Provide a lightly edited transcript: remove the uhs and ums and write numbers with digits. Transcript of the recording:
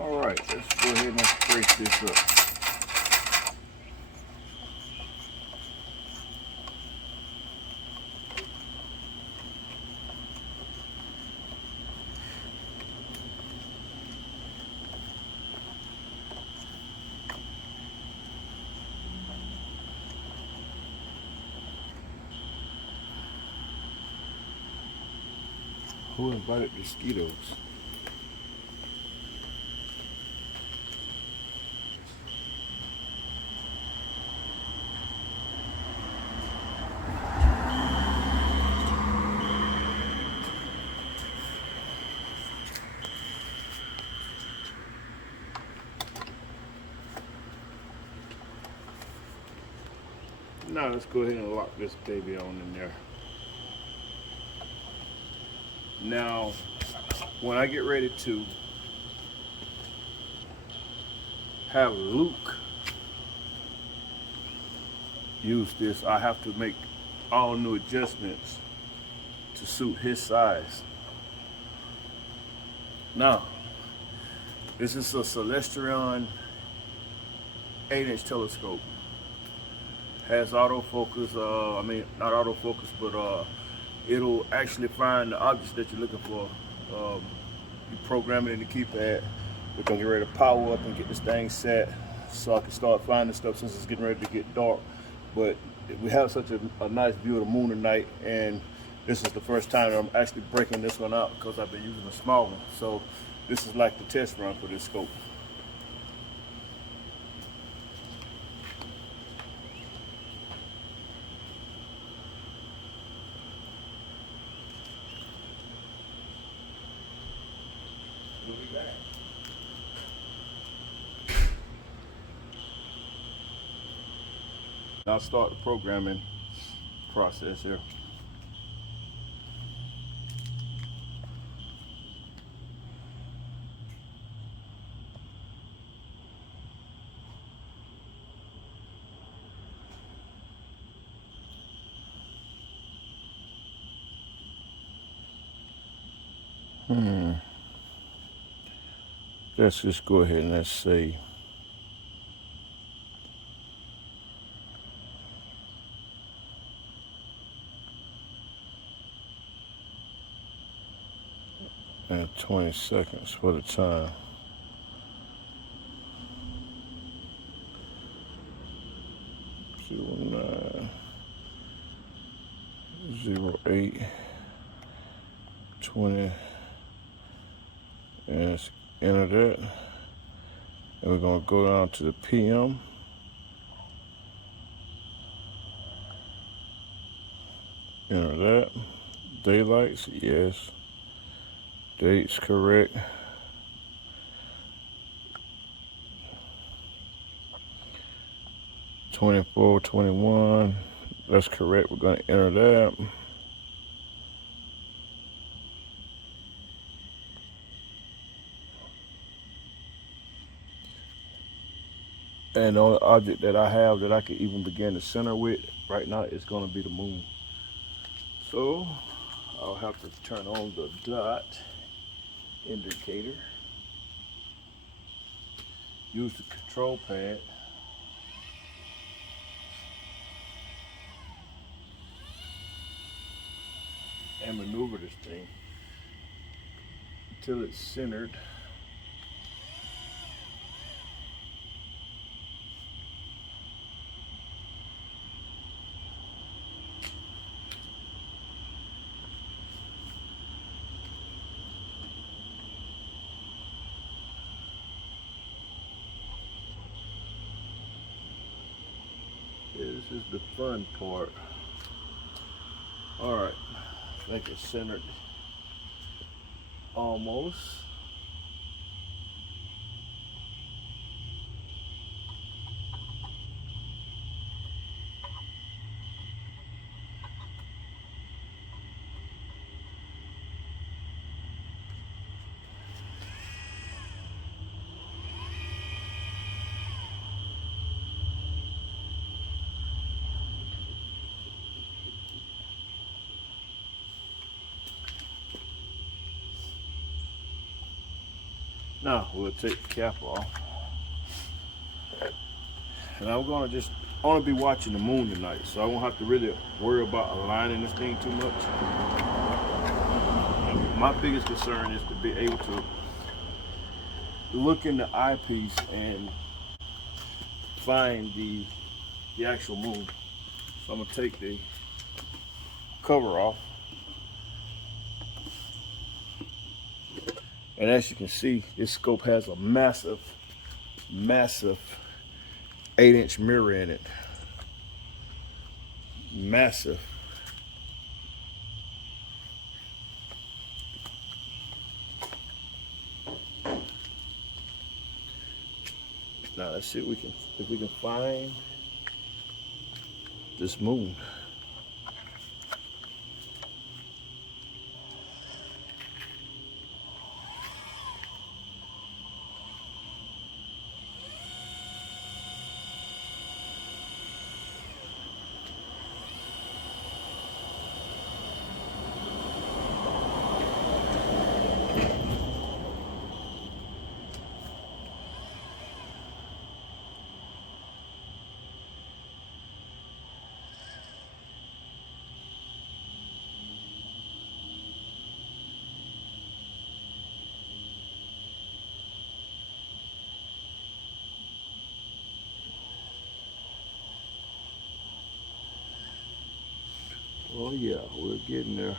All right, let's go ahead and break this up. Who invited mosquitoes? Now let's go ahead and lock this baby on in there. Now, when I get ready to have Luke use this, I have to make all new adjustments to suit his size. Now, this is a Celestron 8-inch telescope. Has autofocus, not autofocus, but it'll actually find the objects that you're looking for. You program it in the keypad. We're gonna get ready to power up and get this thing set so I can start finding stuff since it's getting ready to get dark. But we have such a nice view of the moon tonight, and this is the first time that I'm actually breaking this one out because I've been using a small one. So this is like the test run for this scope. We'll be back. Now start the programming process here. Let's just go ahead and let's say and 20 seconds for the time. (09) 08 20, and let's enter that, and we're going to go down to the PM. Enter that. Daylights, yes. Dates correct. (24, 21). That's correct. We're going to enter that. And the only object that I have that I can even begin to center with right now is going to be the moon. So I'll have to turn on the dot indicator. Use the control pad. And maneuver this thing until it's centered. This is the fun part. All right, I think it's centered almost. Now we'll take the cap off. And I'm gonna just only be watching the moon tonight, so I won't have to really worry about aligning this thing too much. My biggest concern is to be able to look in the eyepiece and find the actual moon. So I'm gonna take the cover off. And as you can see, this scope has a massive 8-inch mirror in it. Massive. Now let's see if we can find this moon. Oh yeah, we're getting there.